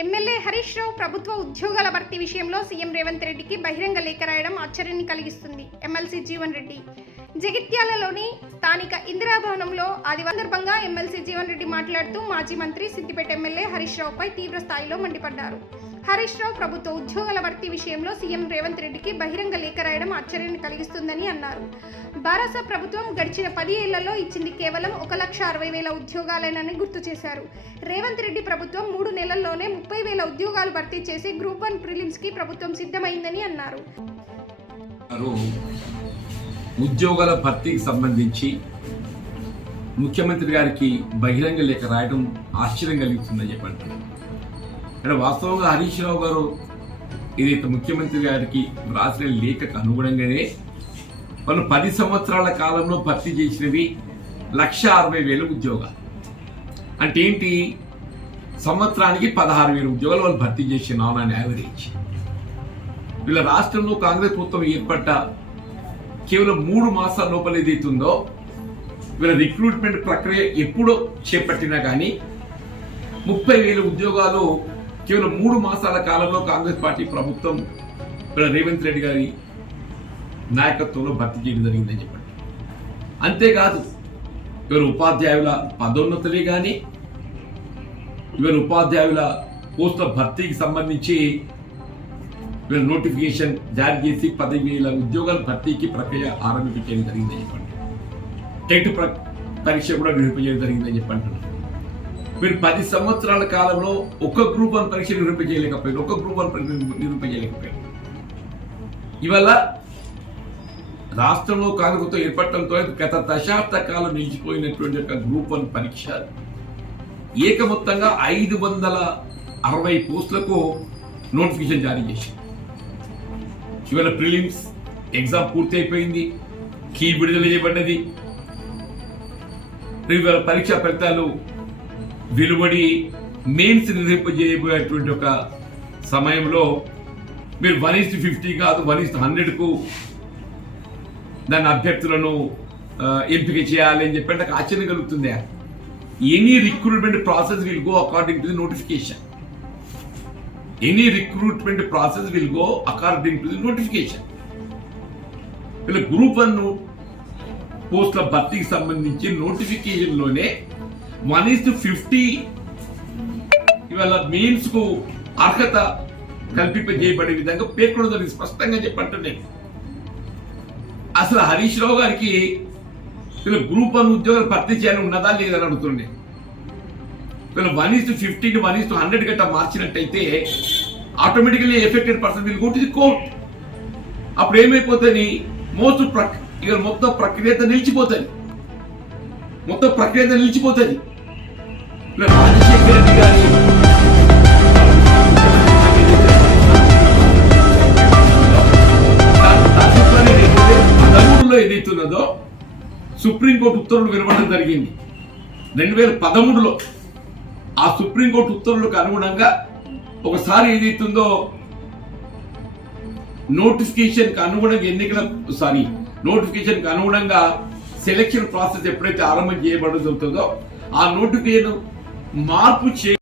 MLA Harish Rao ప్రభుత్వ ఉద్యోగాల భర్తీ విషయంలో సీఎం రేవంత్ రెడ్డికి బహిరంగ లేఖ రాయడం ఆశ్చర్యాన్ని కలిగిస్తుంది. ఎమ్మెల్సీ జీవన్ రెడ్డి. జగిత్యాలలోని స్థానిక ఇందిరాభవనంలో ఆది సందర్భంగా ఎమ్మెల్సీ జీవన్ రెడ్డి మాట్లాడుతూ మాజీ మంత్రి సిద్దిపేట ఎమ్మెల్యే హరీష్ రావుపై తీవ్ర స్థాయిలో మండిపడ్డారు. హరీష్ రావు ప్రభుత్వ ఉద్యోగాల భర్తీ విషయంలో సీఎం రేవంత్ రెడ్డికి బహిరంగ లేఖ రాయడం ఆశ్చర్యాన్ని కలిగిస్తుందని అన్నారు. భారత ప్రభుత్వం గడిచిన పది ఏళ్ళలో ఇచ్చింది కేవలం ఒక లక్ష అరవై వేల ఉద్యోగాలేనని గుర్తు చేశారు. రేవంత్ రెడ్డి ప్రభుత్వం మూడు నెలల్లోనే ముప్పై వేల ఉద్యోగాలు భర్తీ చేసి గ్రూప్ వన్ ప్రిలిమ్స్కి ప్రభుత్వం సిద్ధమైందని అన్నారు. ఉద్యోగాల భర్తీకి సంబంధించి ముఖ్యమంత్రి గారికి బహిరంగ లేఖ రాయడం ఆశ్చర్యం కలిగిస్తుందని చెప్పండి. అంటే వాస్తవంగా హరీష్ రావు గారు ఏదైతే ముఖ్యమంత్రి గారికి రాసిన లేఖకు అనుగుణంగానే వాళ్ళు పది సంవత్సరాల కాలంలో భర్తీ చేసినవి లక్ష అరవై వేల ఉద్యోగాలు. అంటే ఏంటి? సంవత్సరానికి పదహారు వేల ఉద్యోగాలు వాళ్ళు భర్తీ చేసిన ఆన్ యావరేజ్ వీళ్ళ రాష్ట్రంలో కాంగ్రెస్ ప్రభుత్వం ఏర్పడ్డ కేవలం మూడు మాసాల లోపల ఏదైతుందో వీళ్ళ రిక్రూట్మెంట్ ప్రక్రియ ఎప్పుడో చేపట్టినా కానీ ముప్పై వేల ఉద్యోగాలు కేవలం మూడు మాసాల కాలంలో కాంగ్రెస్ పార్టీ ప్రభుత్వం వీళ్ళ రేవంత్ రెడ్డి గారి నాయకత్వంలో భర్తీ చేయడం జరిగిందని చెప్పండి. అంతేకాదు ఇవాళ ఉపాధ్యాయుల పదోన్నతులే కానీ ఇవాళ ఉపాధ్యాయుల పోస్టుల భర్తీకి సంబంధించి వీళ్ళ నోటిఫికేషన్ జారీ చేసి పదివేల ఉద్యోగాల భర్తీకి ప్రక్రియ ఆరంభించడం జరిగిందని చెప్పండి. టెట్ పరీక్ష కూడా నిర్వహించడం జరిగిందని చెప్పంటున్నారు మీరు పది సంవత్సరాల కాలంలో ఒక గ్రూప్ వన్ పరీక్ష నిరూపించలేకపోయారు ఒక గ్రూప్ వన్ పరీక్ష నిరూపించలేకపోయారు. ఇవాళ రాష్ట్రంలో కాంగ్రెస్తో ఏర్పడటంతో గత దశాబ్ద కాలం నిలిచిపోయినటువంటి యొక్క గ్రూప్ వన్ పరీక్ష. ఏకమొత్తంగా ఐదు వందల అరవై పోస్టులకు నోటిఫికేషన్ జారీ చేసింది. ఇవాళ ప్రిలిమ్స్ ఎగ్జామ్ పూర్తి అయిపోయింది కీ విడుదల చేయబడ్డది. ఇవాళ పరీక్ష ఫలితాలు వెలువడి మెయిన్స్ నిర్వహింపజేయబోయేటువంటి ఒక సమయంలో మీరు వన్ ఈస్ట్ ఫిఫ్టీ కాదు వన్ ఇస్ హండ్రెడ్కు దాని అభ్యర్థులను ఎంపిక చేయాలి అని చెప్పి నాకు ఆశ్చర్యం కలుగుతుంది. Any recruitment process will go according to the notification any recruitment process will go according to the notification వీళ్ళ గ్రూప్ వన్ పోస్టుల భర్తీకి సంబంధించి నోటిఫికేషన్లోనే వన్ ఇస్ టు ఫిఫ్టీ ఇవాళ మెయిన్స్కు అర్హత కల్పింపజేయబడే విధంగా పేర్కొనడం స్పష్టంగా చెప్పంటున్నాను అసలు హరీష్ రావు గారికి వీళ్ళ గ్రూప్ వన్ ఉద్యోగాలు భర్తీ చేయాలని ఉన్నదా లేదని అడుగుతుండే. వీళ్ళు one is to fifteen one is to hundred గట్ట మార్చినట్టయితే automatically affected person will go to the court అప్పుడు ఏమైపోతుంది? మోస్ట్ ప్రక్ ఇక మొత్తం ప్రక్రియ నిలిచిపోతుంది. మొత్తం ప్రక్రియ అంతా నిలిచిపోతుంది. ఇలా రాజశేఖర రెడ్డి గారి పదమూడులో ఏదైతున్నదో సుప్రీంకోర్టు ఉత్తర్వులు వెలువడడం జరిగింది. రెండు వేల పదమూడులో ఆ సుప్రీంకోర్టు ఉత్తర్వులకు అనుగుణంగా ఒకసారి ఏదైతుందో నోటిఫికేషన్ అనుగుణంగా ఎన్నికల సారీ నోటిఫికేషన్కి అనుగుణంగా సెలక్షన్ ప్రాసెస్ ఎప్పుడైతే ఆరంభం చేయబడుతుందో ఆ నోటిఫికేషన్ మార్పు చే